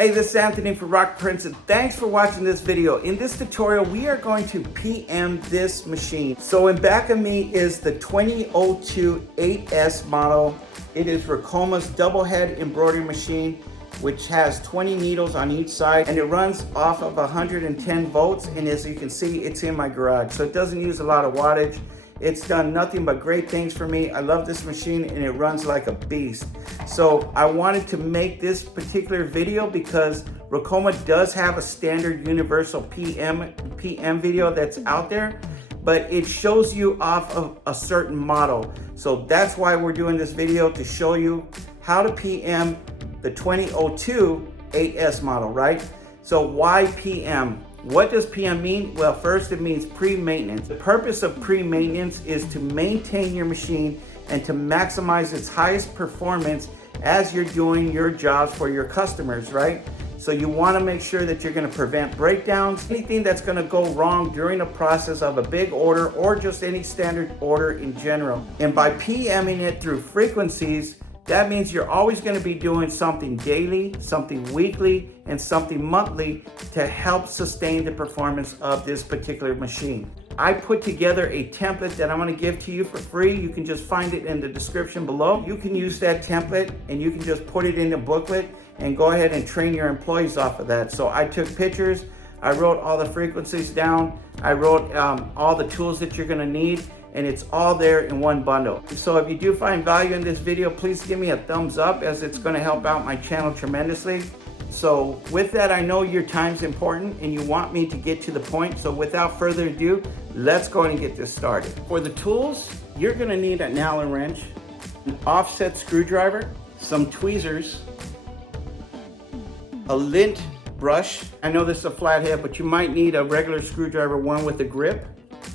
Hey, this is Anthony for Rock Prince, and thanks for watching this video. In this tutorial, we are going to PM this machine. So in back of me is the 2002 8S model. It is Ricoma's double head embroidery machine, which has 20 needles on each side, and it runs off of 110 volts. And as you can see, it's in my garage, so it doesn't use a lot of wattage. It's done nothing but great things for me. I love this machine and it runs like a beast. So I wanted to make this particular video because Ricoma does have a standard universal PM video that's out there, but it shows you off of a certain model. So that's why we're doing this video, to show you how to PM the 2002 8S model, right? So why PM? What does PM mean? Well, first it means pre-maintenance. The purpose of pre-maintenance is to maintain your machine and to maximize its highest performance as you're doing your jobs for your customers, right? So you want to make sure that you're going to prevent breakdowns, anything that's going to go wrong during the process of a big order or just any standard order in general. And by PMing it through frequencies, that means you're always going to be doing something daily, something weekly, and something monthly to help sustain the performance of this particular machine. I put together a template that I'm going to give to you for free. You can just find it in the description below. You can use that template and you can just put it in the booklet and go ahead and train your employees off of that. So I took pictures, I wrote all the frequencies down, I wrote all the tools that you're going to need, and it's all there in one bundle. So if you do find value in this video, please give me a thumbs up, as it's going to help out my channel tremendously. So with that, I know your time's important and you want me to get to the point. So without further ado, let's go ahead and get this started. For the tools, you're going to need an Allen wrench, an offset screwdriver, some tweezers, a lint brush. I know this is a flathead, but you might need a regular screwdriver, one with a grip.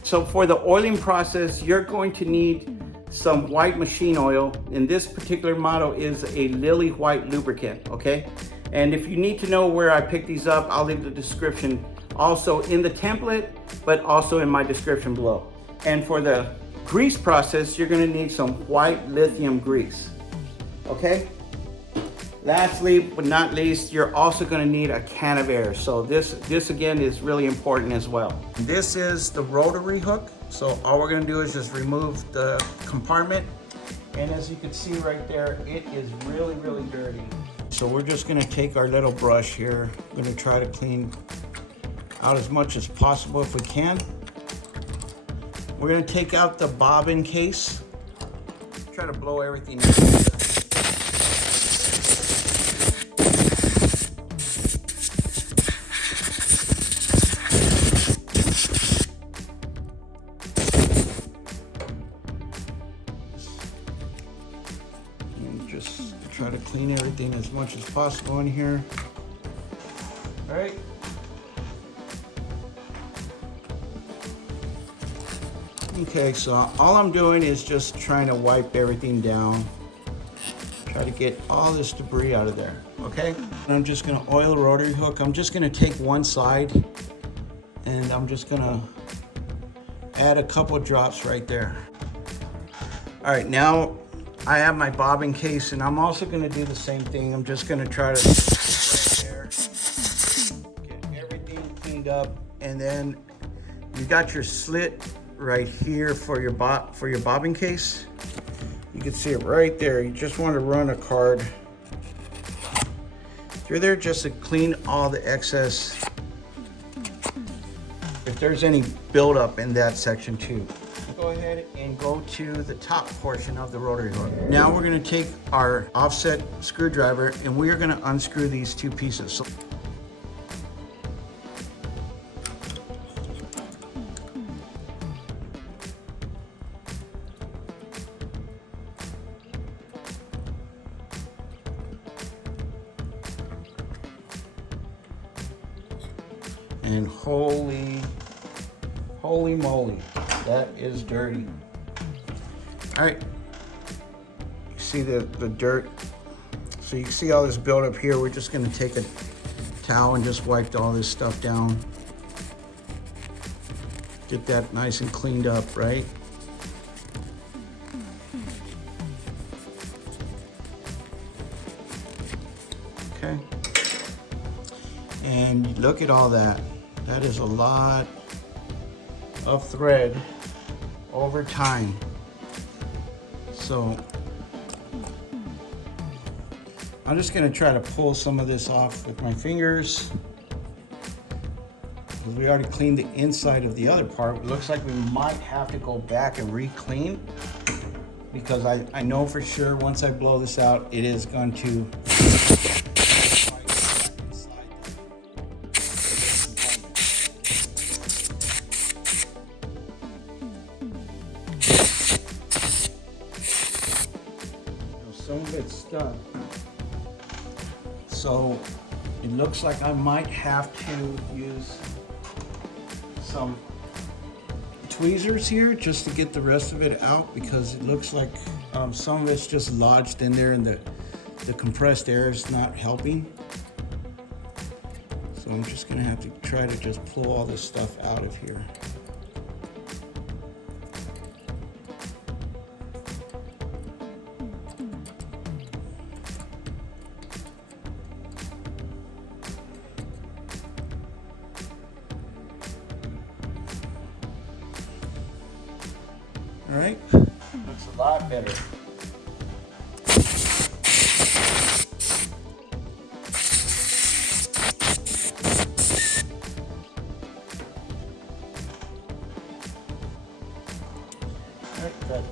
So for the oiling process, you're going to need some white machine oil, and this particular model is a lily white lubricant, okay? And if you need to know where I picked these up, I'll leave the description also in the template, but also in my description below. And for the grease process, you're gonna need some white lithium grease, okay? Lastly, but not least, you're also going to need a can of air. So this again is really important as well. This is the rotary hook. So all we're going to do is just remove the compartment. And as you can see right there, it is really, really dirty. So we're just going to take our little brush here. We're going to try to clean out as much as possible if we can. We're going to take out the bobbin case. Try to blow everything out. Just try to clean everything as much as possible in here. All right. Okay, so all I'm doing is just trying to wipe everything down. Try to get all this debris out of there, okay? And I'm just gonna oil the rotary hook. I'm just gonna take one side and I'm just gonna add a couple drops right there. All right, now I have my bobbin case, and I'm also going to do the same thing. I'm just going to try to right there, get everything cleaned up, and then you got your slit right here for your bobbin case. You can see it right there. You just want to run a card through there just to clean all the excess, if there's any buildup in that section too. Go ahead and go to the top portion of the rotary hook. Now we're going to take our offset screwdriver and we are going to unscrew these two pieces. So and holy moly, that is dirty. All right, you see the dirt? So you can see all this buildup here. We're just gonna take a towel and just wipe all this stuff down. Get that nice and cleaned up, right? Okay. And look at all that. That is a lot of thread over time. So I'm just gonna try to pull some of this off with my fingers. Because we already cleaned the inside of the other part. It looks like we might have to go back and re-clean, because I know for sure once I blow this out, it is going to some of it's stuck. So it looks like I might have to use some tweezers here just to get the rest of it out, because it looks like some of it's just lodged in there and the compressed air is not helping. So I'm just gonna have to try to just pull all this stuff out of here. All right, looks a lot better. All right,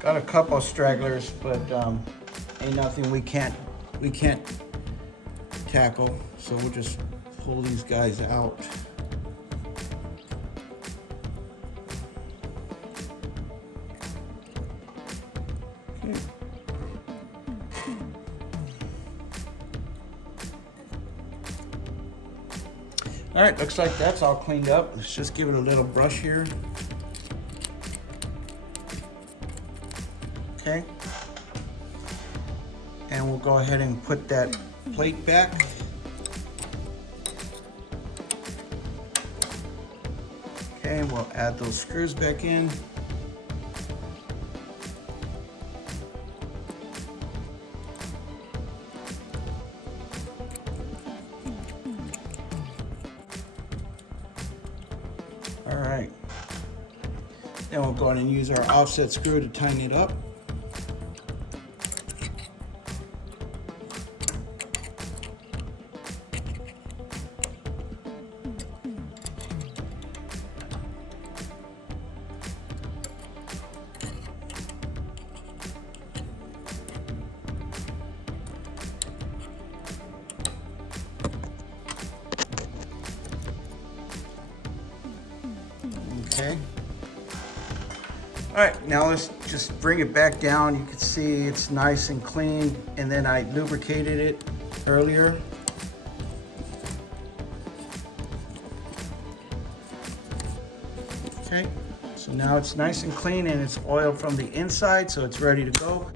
got a couple of stragglers, but ain't nothing we can't tackle. So we'll just pull these guys out. All right, looks like that's all cleaned up. Let's just give it a little brush here. Okay. And we'll go ahead and put that plate back. Okay, and we'll add those screws back in. All right, then we'll go ahead and use our offset screw to tighten it up. Okay. All right, now let's just bring it back down. You can see it's nice and clean, and then I lubricated it earlier. Okay, so now it's nice and clean and it's oiled from the inside, so it's ready to go.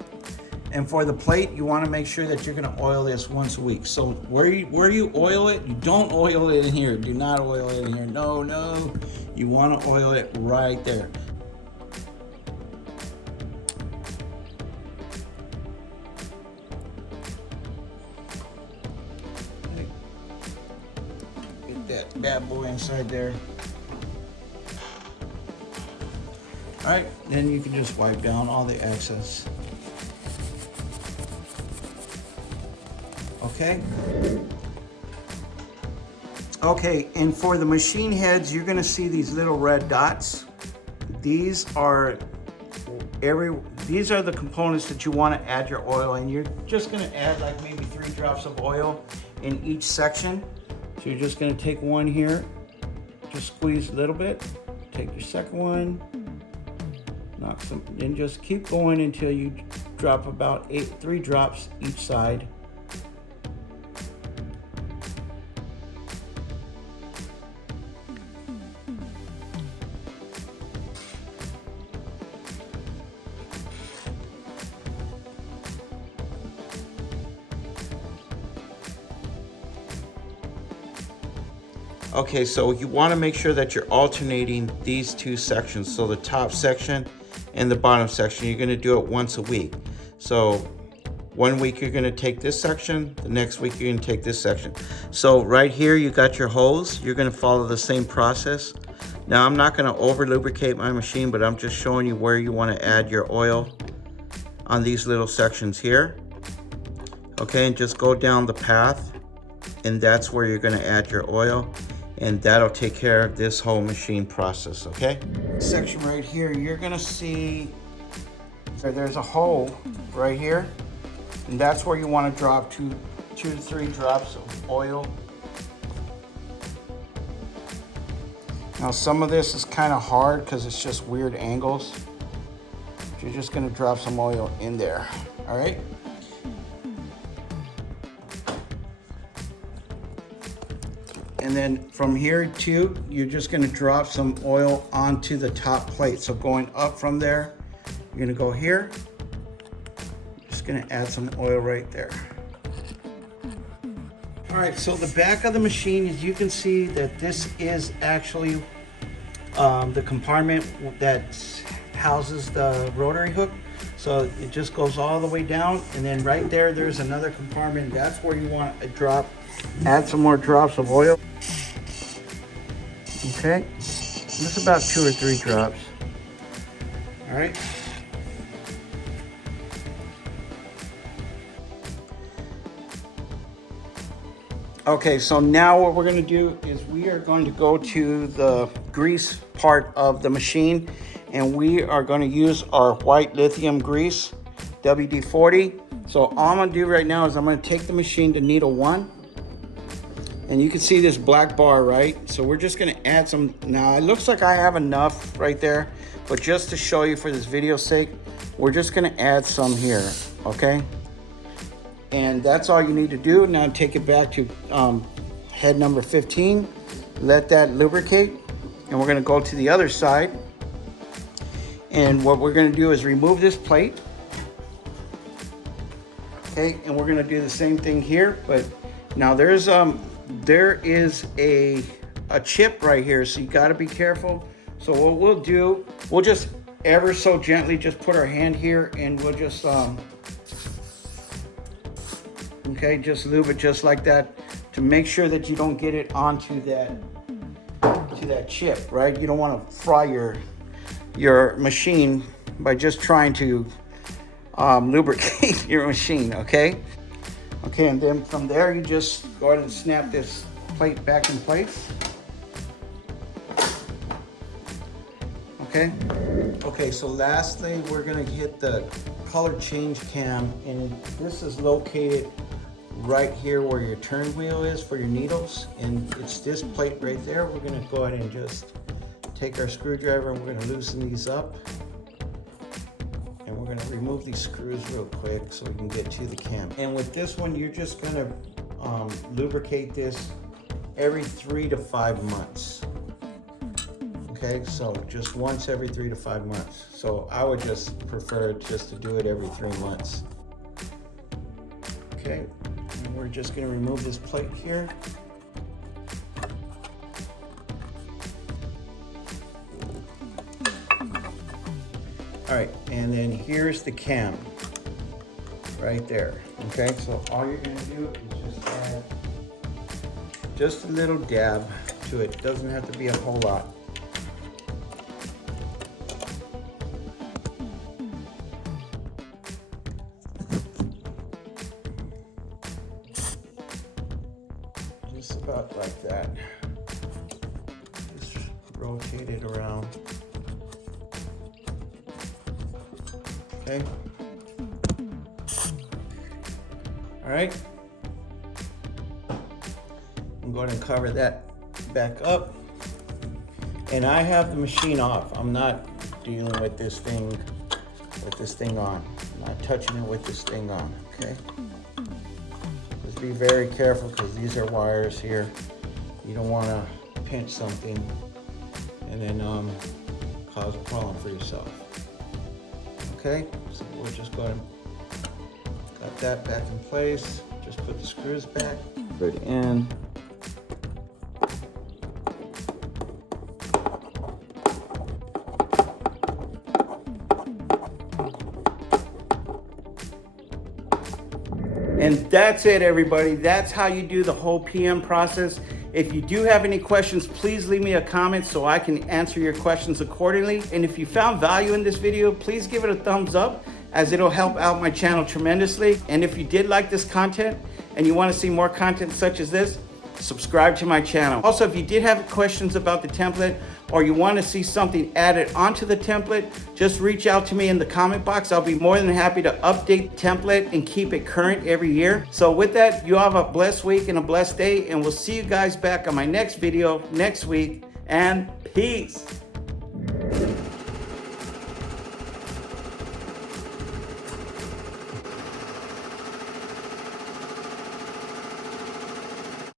And for the plate, you want to make sure that you're going to oil this once a week. So where you oil it, you don't oil it in here. Do not oil it in here. No, no. You want to oil it right there. Okay. Get that bad boy inside there. All right, then you can just wipe down all the excess. Okay. Okay, and for the machine heads, you're gonna see these little red dots. These are the components that you want to add your oil, and you're just gonna add like maybe 3 drops of oil in each section. So you're just gonna take one here, just squeeze a little bit, take your second one, knock some, then just keep going until you drop about 3 drops each side. Okay, so you want to make sure that you're alternating these 2 sections. So the top section and the bottom section, you're going to do it once a week. So One week you're gonna take this section, the next week you're gonna take this section. So right here you got your hose. You're gonna follow the same process. Now I'm not gonna over lubricate my machine, but I'm just showing you where you wanna add your oil on these little sections here. Okay, and just go down the path, and that's where you're gonna add your oil, and that'll take care of this whole machine process, okay? Section right here, you're gonna see there's a hole right here, and that's where you wanna drop two to 3 drops of oil. Now some of this is kind of hard because it's just weird angles. You're just gonna drop some oil in there, all right? And then from here too, you're just gonna drop some oil onto the top plate. So going up from there, you're gonna go here. Just gonna add some oil right there. All right, so the back of the machine, as you can see that this is actually the compartment that houses the rotary hook. So it just goes all the way down, and then right there, there's another compartment. That's where you want to drop, add some more drops of oil. Okay, just about 2 or 3 drops. All right. Okay, so now what we're gonna do is we are going to go to the grease part of the machine, and we are gonna use our white lithium grease, WD-40. So all I'm gonna do right now is I'm gonna take the machine to needle 1, and you can see this black bar, right? So we're just gonna add some. Now it looks like I have enough right there, but just to show you for this video's sake, we're just gonna add some here, okay? And that's all you need to do. Now take it back to head number 15, let that lubricate, and we're gonna go to the other side. And what we're gonna do is remove this plate. Okay, and we're gonna do the same thing here, but now there is a chip right here, so you gotta be careful. So what we'll do, we'll just ever so gently just put our hand here, and we'll just okay, just lube it just like that to make sure that you don't get it onto that chip, right? You don't want to fry your machine by just trying to lubricate your machine, okay? Okay, and then from there you just go ahead and snap this plate back in place. Okay. Okay, so lastly we're gonna hit the color change cam, and this is located right here where your turn wheel is for your needles, and it's this plate right there. We're gonna go ahead and just take our screwdriver and we're gonna loosen these up, and we're gonna remove these screws real quick so we can get to the cam. And with this one, you're just gonna lubricate this every 3 to 5 months. Okay, so just once every 3 to 5 months. So I would just prefer just to do it every 3 months. Okay, and we're just gonna remove this plate here. All right, and then here's the cam right there. Okay, so all you're gonna do is just add just a little dab to it. Doesn't have to be a whole lot. Just about like that. Just rotate it around. Okay. All right. I'm going to cover that back up. And I have the machine off. I'm not dealing with this thing on. I'm not touching it with this thing on, okay? Just be very careful because these are wires here. You don't want to pinch something and then cause a problem for yourself. Okay, so we're just going to got that back in place. Just put the screws back, put it in. And that's it, everybody. That's how you do the whole PM process. If you do have any questions, please leave me a comment so I can answer your questions accordingly. And if you found value in this video, please give it a thumbs up, as it'll help out my channel tremendously. And if you did like this content and you want to see more content such as this, subscribe to my channel. Also, if you did have questions about the template or you want to see something added onto the template, just reach out to me in the comment box. I'll be more than happy to update the template and keep it current every year. So with that, you have a blessed week and a blessed day, and we'll see you guys back on my next video next week, and peace.